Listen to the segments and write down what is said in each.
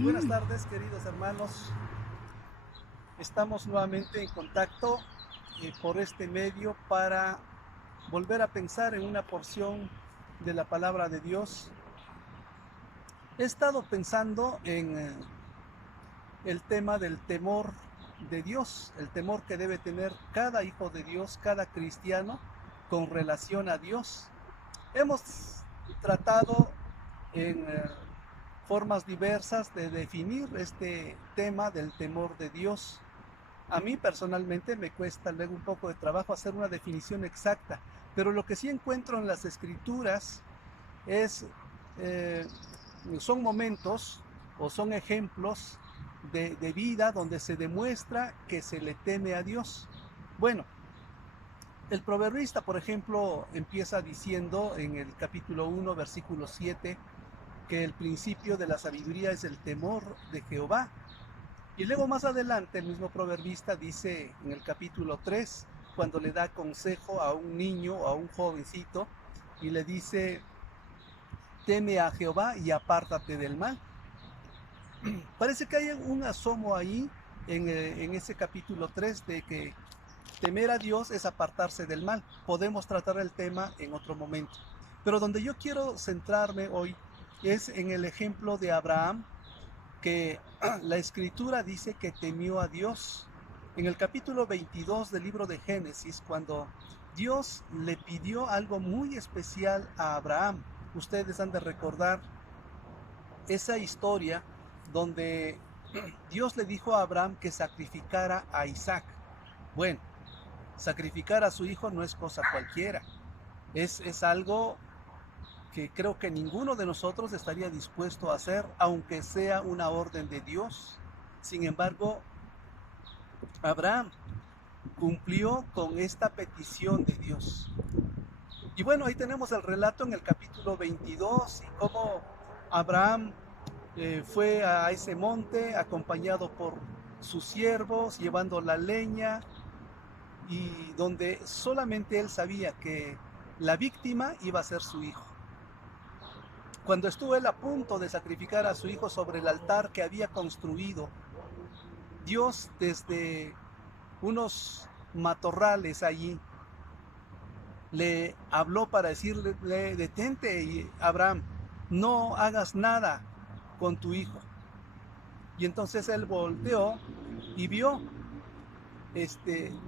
Buenas tardes, queridos hermanos. Estamos nuevamente en contacto por este medio para volver a pensar en una porción de la palabra de Dios. He estado pensando en el tema del temor de Dios, el temor que debe tener cada hijo de Dios, cada cristiano con relación a Dios. Hemos tratado en formas diversas de definir este tema del temor de Dios. A mí personalmente me cuesta luego un poco de trabajo hacer una definición exacta, pero lo que sí encuentro en las escrituras es, eh, son momentos o son ejemplos de vida donde se demuestra que se le teme a Dios. Bueno, el proverbista, por ejemplo, empieza diciendo en el capítulo 1, versículo 7, que el principio de la sabiduría es el temor de Jehová. Y luego más adelante el mismo proverbista dice en el capítulo 3, cuando le da consejo a un niño o a un jovencito, y le dice, teme a Jehová y apártate del mal. Parece que hay un asomo ahí en ese capítulo 3 de que temer a Dios es apartarse del mal. Podemos tratar el tema en otro momento. Pero donde yo quiero centrarme hoy es en el ejemplo de Abraham, que la escritura dice que temió a Dios. En el capítulo 22 del libro de Génesis, cuando Dios le pidió algo muy especial a Abraham, ustedes han de recordar esa historia donde Dios le dijo a Abraham que sacrificara a Isaac. Bueno, sacrificar a su hijo no es cosa cualquiera, es algo que creo que ninguno de nosotros estaría dispuesto a hacer, aunque sea una orden de Dios. Sin embargo, Abraham cumplió con esta petición de Dios. Y bueno, ahí tenemos el relato en el capítulo 22 y cómo Abraham fue a ese monte acompañado por sus siervos, llevando la leña, y donde solamente él sabía que la víctima iba a ser su hijo. Cuando estuvo él a punto de sacrificar a su hijo sobre el altar que había construido, Dios desde unos matorrales allí le habló para decirle, detente Abraham, no hagas nada con tu hijo. Y entonces él volteó y vio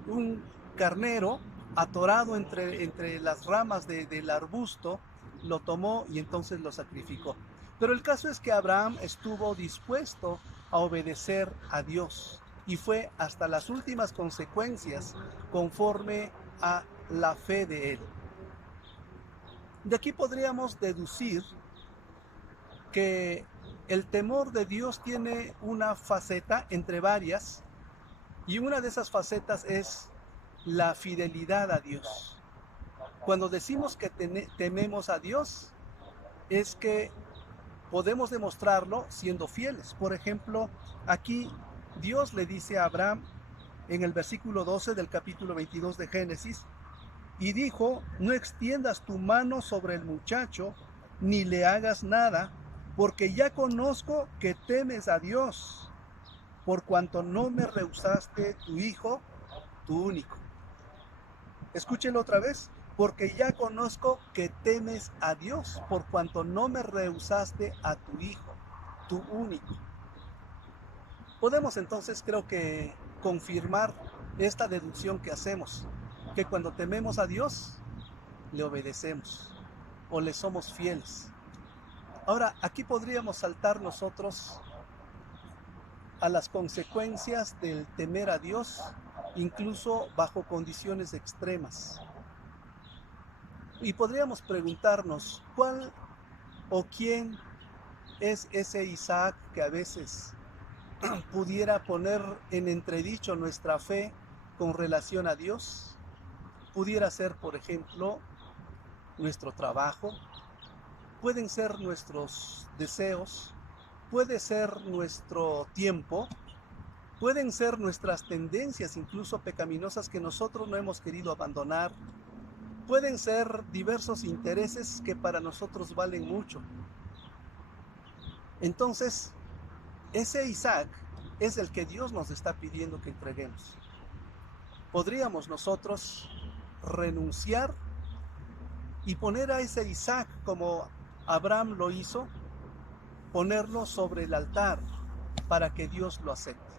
un carnero atorado entre las ramas del arbusto, lo tomó y entonces lo sacrificó. Pero el caso es que Abraham estuvo dispuesto a obedecer a Dios y fue hasta las últimas consecuencias conforme a la fe de él. De aquí podríamos deducir que el temor de Dios tiene una faceta entre varias, y una de esas facetas es la fidelidad a Dios. Cuando decimos que tememos a Dios, es que podemos demostrarlo siendo fieles. Por ejemplo, aquí Dios le dice a Abraham en el versículo 12 del capítulo 22 de Génesis, y dijo, no extiendas tu mano sobre el muchacho, ni le hagas nada, porque ya conozco que temes a Dios, por cuanto no me rehusaste tu hijo, tu único. Escúchelo otra vez, porque ya conozco que temes a Dios, por cuanto no me rehusaste a tu hijo, tu único. Podemos entonces, creo que, confirmar esta deducción que hacemos, que cuando tememos a Dios, le obedecemos o le somos fieles. Ahora, aquí podríamos saltar nosotros a las consecuencias del temer a Dios, incluso bajo condiciones extremas. Y podríamos preguntarnos, ¿cuál o quién es ese Isaac que a veces pudiera poner en entredicho nuestra fe con relación a Dios? Pudiera ser, por ejemplo, nuestro trabajo, pueden ser nuestros deseos, puede ser nuestro tiempo, pueden ser nuestras tendencias incluso pecaminosas que nosotros no hemos querido abandonar, pueden ser diversos intereses que para nosotros valen mucho. Entonces, Ese Isaac es el que Dios nos está pidiendo que entreguemos. ¿Podríamos nosotros renunciar y poner a ese Isaac como Abraham lo hizo? Ponerlo sobre el altar para que Dios lo acepte.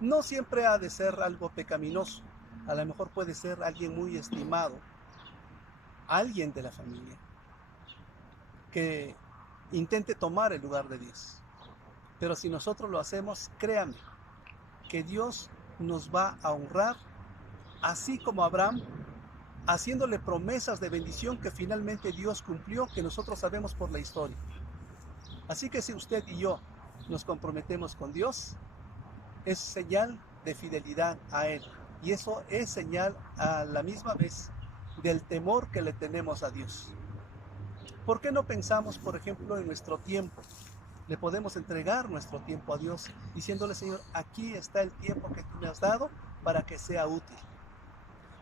No siempre ha de ser algo pecaminoso. A lo mejor puede ser alguien muy estimado, alguien de la familia, que intente tomar el lugar de Dios. Pero si nosotros lo hacemos, créanme, que Dios nos va a honrar, así como Abraham, haciéndole promesas de bendición que finalmente Dios cumplió, que nosotros sabemos por la historia. Así que si usted y yo nos comprometemos con Dios, es señal de fidelidad a Él. Y eso es señal a la misma vez del temor que le tenemos a Dios. ¿Por qué no pensamos, por ejemplo, en nuestro tiempo? Le podemos entregar nuestro tiempo a Dios, diciéndole: Señor, aquí está el tiempo que tú me has dado para que sea útil.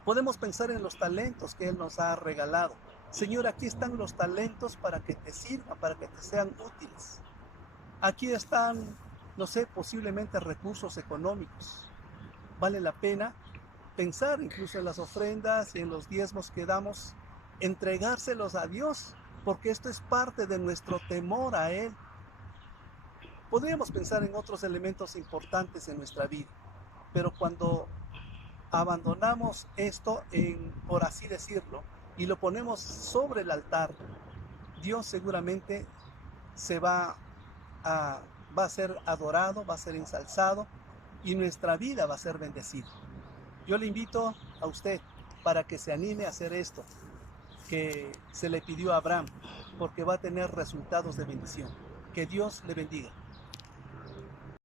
Podemos pensar en los talentos que Él nos ha regalado. Señor, aquí están los talentos para que te sirvan, para que te sean útiles. Aquí están, no sé, posiblemente recursos económicos. Vale la pena pensar incluso en las ofrendas y en los diezmos que damos, entregárselos a Dios, porque esto es parte de nuestro temor a Él. Podríamos pensar en otros elementos importantes en nuestra vida, pero cuando abandonamos esto, por así decirlo, y lo ponemos sobre el altar, Dios seguramente va a ser adorado, va a ser ensalzado, y nuestra vida va a ser bendecida. Yo le invito a usted para que se anime a hacer esto que se le pidió a Abraham, porque va a tener resultados de bendición. Que Dios le bendiga.